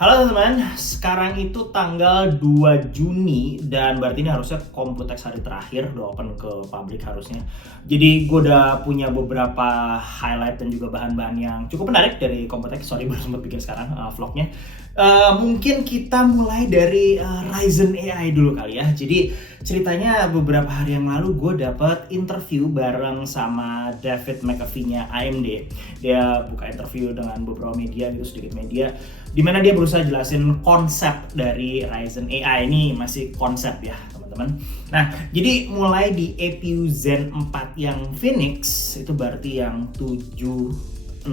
Halo teman-teman, sekarang itu tanggal 2 Juni dan berarti ini harusnya Computex hari terakhir, udah open ke publik harusnya. Jadi gue udah punya beberapa highlight dan juga bahan-bahan yang cukup menarik dari Computex. Sorry baru sempat bikin sekarang vlognya. Mungkin kita mulai dari Ryzen AI dulu kali ya. Jadi ceritanya beberapa hari yang lalu gue dapet interview bareng sama David McAfee-nya AMD. Dia buka interview dengan beberapa media gitu, sedikit media, dimana dia berusaha jelasin konsep dari Ryzen AI. Ini masih konsep ya teman-teman. Nah, jadi mulai di APU Zen 4 yang Phoenix, itu berarti yang 7040,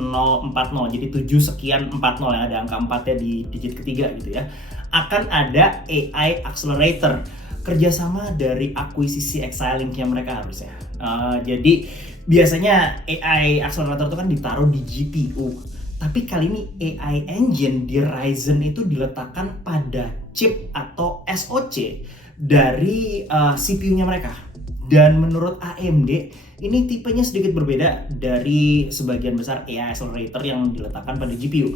jadi 7 sekian 40 yang ada angka 4-nya di digit ketiga gitu ya. Akan ada AI Accelerator, kerjasama dari akuisisi Xilinx-nya mereka harusnya. Jadi biasanya AI Accelerator itu kan ditaruh di GPU. Tapi kali ini AI engine di Ryzen itu diletakkan pada chip atau SoC dari CPU-nya mereka. Dan menurut AMD, ini tipenya sedikit berbeda dari sebagian besar AI accelerator yang diletakkan pada GPU.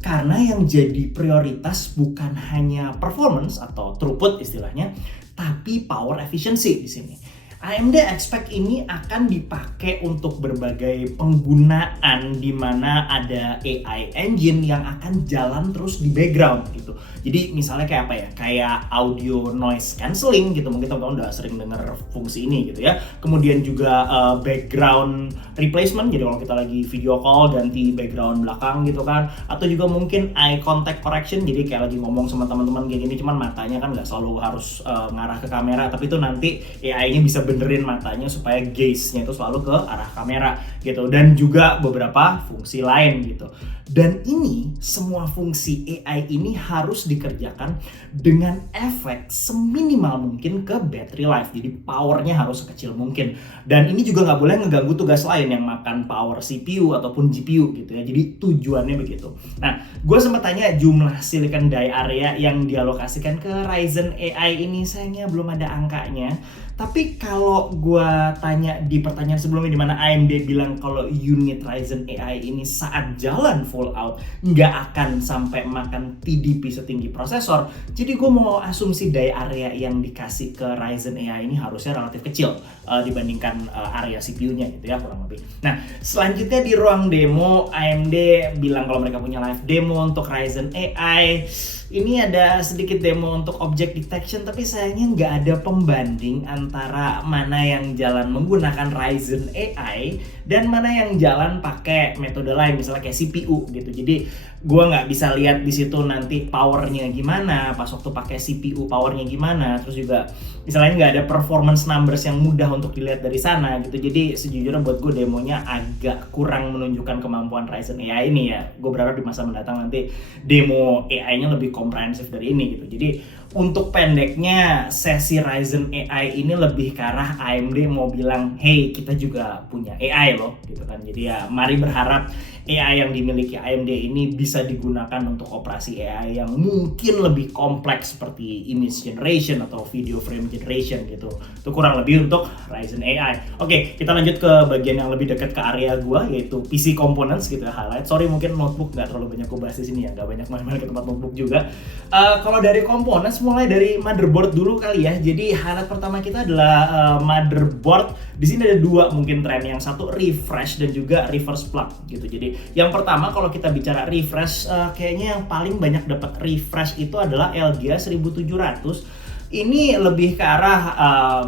Karena yang jadi prioritas bukan hanya performance atau throughput istilahnya, tapi power efficiency di sini. AMD expect ini akan dipakai untuk berbagai penggunaan di mana ada AI engine yang akan jalan terus di background gitu. Jadi misalnya kayak apa ya? Kayak audio noise cancelling gitu. Mungkin teman-teman udah sering dengar fungsi ini gitu ya. Kemudian juga background replacement. Jadi kalau kita lagi video call ganti background belakang gitu kan. Atau juga mungkin eye contact correction. Jadi kayak lagi ngomong sama teman-teman kayak gini, cuman matanya kan nggak selalu harus ngarah ke kamera, tapi itu nanti AI-nya bisa benerin matanya supaya gaze-nya itu selalu ke arah kamera gitu, dan juga beberapa fungsi lain gitu. Dan ini semua fungsi AI ini harus dikerjakan dengan efek seminimal mungkin ke battery life, jadi powernya harus sekecil mungkin. Dan ini juga nggak boleh ngeganggu tugas lain yang makan power CPU ataupun GPU gitu ya, jadi tujuannya begitu. Nah, gue sempat tanya jumlah silicon die area yang dialokasikan ke Ryzen AI ini, sayangnya belum ada angkanya. Tapi kalau gue tanya di pertanyaan sebelumnya di mana AMD bilang kalau unit Ryzen AI ini saat jalan full out nggak akan sampai makan TDP setinggi prosesor. Jadi gue mau asumsi die area yang dikasih ke Ryzen AI ini harusnya relatif kecil dibandingkan area CPU-nya gitu ya, kurang lebih. Nah, selanjutnya di ruang demo AMD bilang kalau mereka punya live demo untuk Ryzen AI. Ini ada sedikit demo untuk object detection, tapi sayangnya nggak ada pembanding antara mana yang jalan menggunakan Ryzen AI dan mana yang jalan pakai metode lain, misalnya kayak CPU gitu. Jadi gue nggak bisa lihat di situ nanti powernya gimana, pas waktu pakai CPU powernya gimana, terus juga misalnya nggak ada performance numbers yang mudah untuk dilihat dari sana gitu. Jadi sejujurnya buat gue demonya agak kurang menunjukkan kemampuan Ryzen AI ini ya. Gue berharap di masa mendatang nanti demo AI-nya lebih komprehensif dari ini gitu. Jadi untuk pendeknya sesi Ryzen AI ini lebih ke arah AMD mau bilang, hey kita juga punya AI loh gitu kan. Jadi ya mari berharap AI yang dimiliki AMD ini bisa digunakan untuk operasi AI yang mungkin lebih kompleks seperti image generation atau video frame generation gitu. Itu kurang lebih untuk Ryzen AI. Oke, kita lanjut ke bagian yang lebih dekat ke area gua, yaitu PC components gitu ya, highlight. Sorry mungkin notebook nggak terlalu banyak gua bahas di sini ya, nggak banyak main-main ke tempat notebook juga. Kalau dari components mulai dari motherboard dulu kali ya. Jadi highlight pertama kita adalah motherboard. Di sini ada dua mungkin tren, yang satu refresh dan juga reverse plug gitu. Jadi yang pertama kalau kita bicara refresh, kayaknya yang paling banyak dapat refresh itu adalah Elgato 1700. Ini lebih ke arah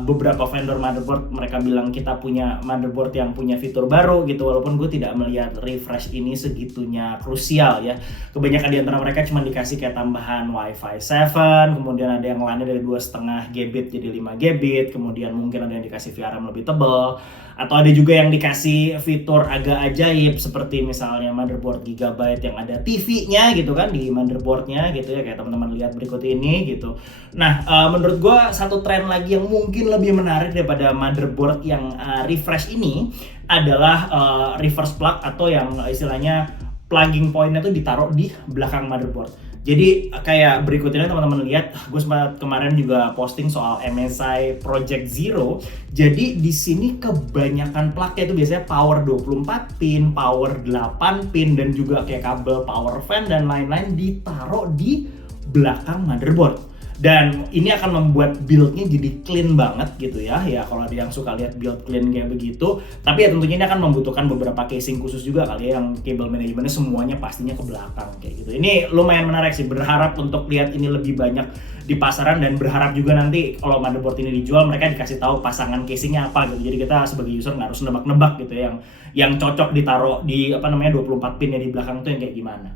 beberapa vendor motherboard mereka bilang kita punya motherboard yang punya fitur baru gitu, walaupun gue tidak melihat refresh ini segitunya krusial ya. Kebanyakan di antara mereka cuma dikasih kayak tambahan Wi-Fi 7, kemudian ada yang lainnya dari 2,5 GB jadi 5 GB, kemudian mungkin ada yang dikasih VRAM lebih tebal, atau ada juga yang dikasih fitur agak ajaib seperti misalnya motherboard Gigabyte yang ada TV-nya gitu kan di motherboardnya gitu ya, kayak teman-teman lihat berikut ini gitu. Nah, menurut gue satu tren lagi yang mungkin lebih menarik daripada motherboard yang refresh ini adalah reverse plug, atau yang istilahnya plugging point-nya tuh ditaruh di belakang motherboard. Jadi kayak berikutnya teman-teman lihat, gue sempat kemarin juga posting soal MSI Project Zero. Jadi di sini kebanyakan plugnya itu biasanya power 24 pin, power 8 pin, dan juga kayak kabel power fan dan lain-lain ditaruh di belakang motherboard. Dan ini akan membuat build-nya jadi clean banget gitu ya. Ya kalau ada yang suka lihat build clean kayak begitu. Tapi ya tentunya ini akan membutuhkan beberapa casing khusus juga kali ya, yang cable manajemennya semuanya pastinya ke belakang kayak gitu. Ini lumayan menarik sih, berharap untuk lihat ini lebih banyak di pasaran, dan berharap juga nanti kalau motherboard ini dijual mereka dikasih tahu pasangan casingnya apa gitu. Jadi kita sebagai user nggak harus nebak-nebak gitu ya, yang cocok ditaruh di 24 pin ya di belakang itu yang kayak gimana.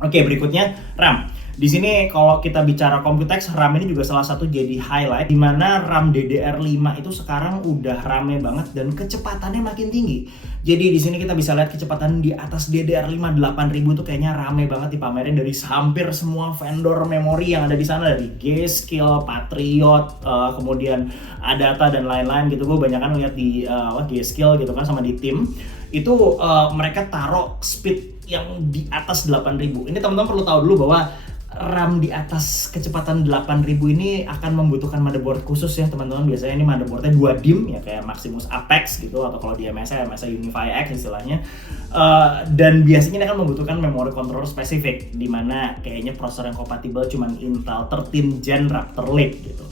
Oke, berikutnya RAM. Di sini kalau kita bicara Computex, RAM ini juga salah satu jadi highlight, di mana RAM DDR5 itu sekarang udah rame banget dan kecepatannya makin tinggi. Jadi di sini kita bisa lihat kecepatan di atas DDR5 8000 tuh kayaknya rame banget dipamerin dari hampir semua vendor memori yang ada di sana, dari G-Skill, Patriot, kemudian Adata dan lain-lain gitu. Gue banyak kan lihat di G-Skill gitu kan sama di tim. Itu mereka taruh speed yang di atas 8000. Ini teman-teman perlu tahu dulu bahwa RAM di atas kecepatan 8000 ini akan membutuhkan motherboard khusus ya teman-teman. Biasanya ini motherboardnya 2 DIMM ya, kayak Maximus Apex gitu, atau kalau di MSI Unify X istilahnya. Dan biasanya ini akan membutuhkan memory controller spesifik, dimana kayaknya prosesor yang kompatibel cuman Intel 13 Gen Raptor Lake gitu.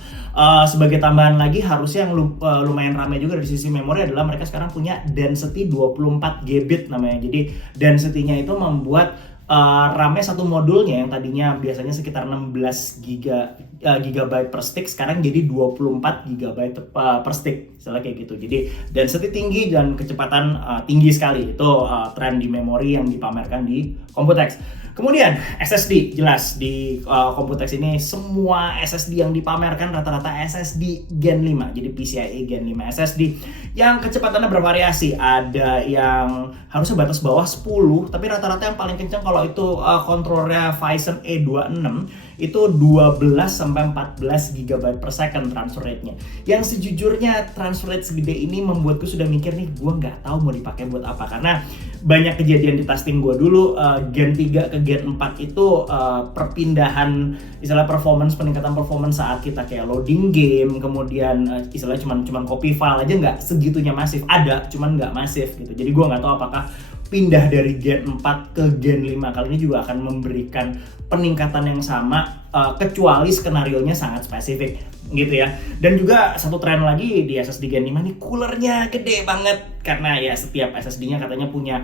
Sebagai tambahan lagi, harusnya yang lumayan ramai juga dari sisi memori adalah mereka sekarang punya density 24 GB namanya. Jadi density-nya itu membuat RAM-nya satu modulnya yang tadinya biasanya sekitar 16 GB per stick, sekarang jadi 24 GB per stick, misalnya kayak gitu. Jadi density tinggi dan kecepatan tinggi sekali. Itu tren di memori yang dipamerkan di Computex. Kemudian SSD, jelas di Computex ini semua SSD yang dipamerkan rata-rata SSD Gen 5, jadi PCIe Gen 5 SSD yang kecepatannya bervariasi. Ada yang harusnya batas bawah 10, tapi rata-rata yang paling kencang kalau itu kontrolernya Phison E26 itu 12 sampai 14 GB per second transfer rate-nya. Yang sejujurnya transfer rate segede ini membuatku sudah mikir nih, gue nggak tahu mau dipakai buat apa, karena banyak kejadian di testing gue dulu. Gen 3 ke Gen 4 itu perpindahan istilah peningkatan performance saat kita kayak loading game, kemudian istilahnya cuman copy file aja nggak segitunya masif, ada cuman nggak masif gitu. Jadi gue nggak tahu apakah pindah dari Gen 4 ke Gen 5 kali ini juga akan memberikan peningkatan yang sama, kecuali skenarionya sangat spesifik gitu ya. Dan juga satu tren lagi di SSD Gen 5 nih, coolernya gede banget, karena ya setiap SSD-nya katanya punya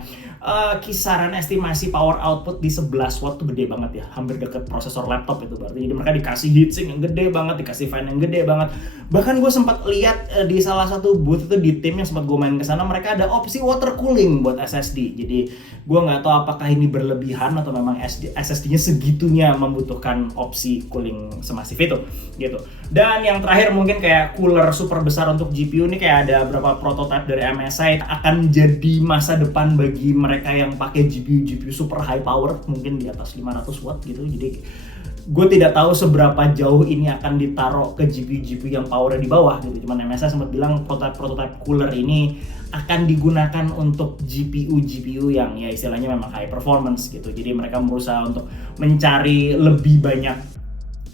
kisaran estimasi power output di 11 watt tuh gede banget ya, hampir deket prosesor laptop itu berarti. Jadi mereka dikasih heatsink yang gede banget, dikasih fan yang gede banget. Bahkan gue sempat lihat di salah satu booth itu di tim yang sempat gue main kesana, mereka ada opsi water cooling buat SSD. Jadi gue nggak tahu apakah ini berlebihan atau memang SSD-nya segitunya membutuhkan opsi cooling semasif itu gitu. Dan yang terakhir mungkin kayak cooler super besar untuk GPU ini, kayak ada beberapa prototipe dari MSI akan jadi masa depan bagi mereka yang pakai GPU super high power, mungkin di atas 500 watt gitu. Jadi gue tidak tahu seberapa jauh ini akan ditaruh ke GPU yang powernya di bawah gitu. Cuman MSI sempat bilang prototipe cooler ini akan digunakan untuk GPU yang ya istilahnya memang high performance gitu. Jadi mereka berusaha untuk mencari lebih banyak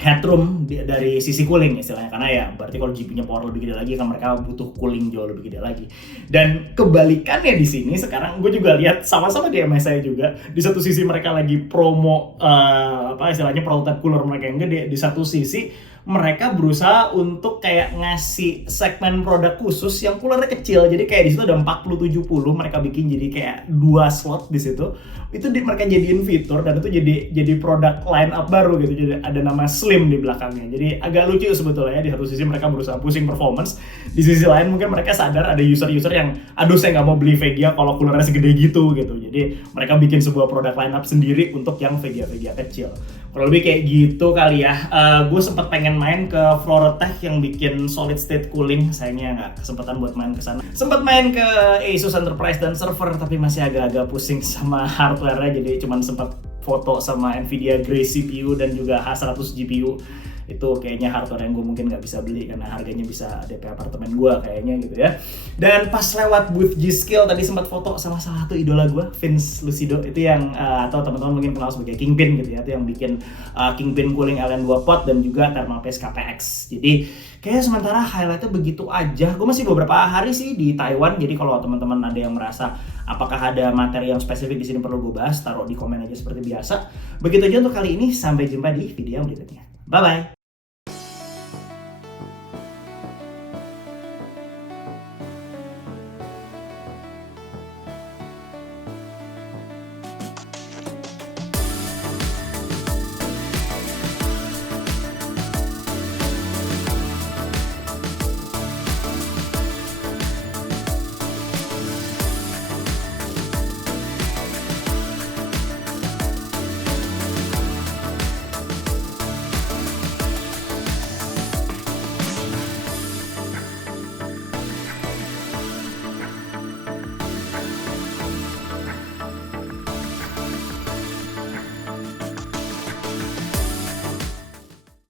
headroom dari sisi cooling istilahnya, karena ya berarti kalau GPU-nya power lebih gede lagi kan mereka butuh cooling jauh lebih gede lagi. Dan kebalikannya di sini sekarang gue juga lihat sama-sama di MSI juga, di satu sisi mereka lagi promo istilahnya prototype cooler mereka yang gede, di satu sisi mereka berusaha untuk kayak ngasih segmen produk khusus yang coolernya kecil. Jadi kayak di situ ada 4070 mereka bikin jadi kayak 2 slot di situ. Itu mereka jadiin fitur, dan itu jadi produk line up baru gitu. Jadi ada nama Slim di belakangnya. Jadi agak lucu sebetulnya ya. Di satu sisi mereka berusaha pusing performance, di sisi lain mungkin mereka sadar ada user-user yang aduh saya nggak mau beli Vegia kalau coolernya segede gitu. Jadi mereka bikin sebuah produk line up sendiri untuk yang Vegia kecil. Kurang lebih kayak gitu kali ya. Gue sempat pengen main ke Floratech yang bikin solid state cooling, sayangnya nggak kesempatan buat main ke sana. Sempat main ke Asus Enterprise dan server, tapi masih agak-agak pusing sama hardware-nya, jadi cuman sempat foto sama Nvidia Grace CPU dan juga H100 GPU. Itu kayaknya hardware yang gue mungkin nggak bisa beli karena harganya bisa DP apartemen gue kayaknya gitu ya. Dan pas lewat booth G-Skill tadi sempat foto sama salah satu idola gue, Vince Lucido, itu yang atau teman-teman mungkin kenal sebagai Kingpin gitu ya, itu yang bikin Kingpin Cooling LN2 Pot dan juga Thermal Paste KPX. Jadi kayaknya sementara highlightnya begitu aja. Gue masih beberapa hari sih di Taiwan, jadi kalau teman-teman ada yang merasa apakah ada materi yang spesifik di sini perlu gue bahas, taruh di komen aja seperti biasa. Begitu aja untuk kali ini, sampai jumpa di video berikutnya. Bye-bye!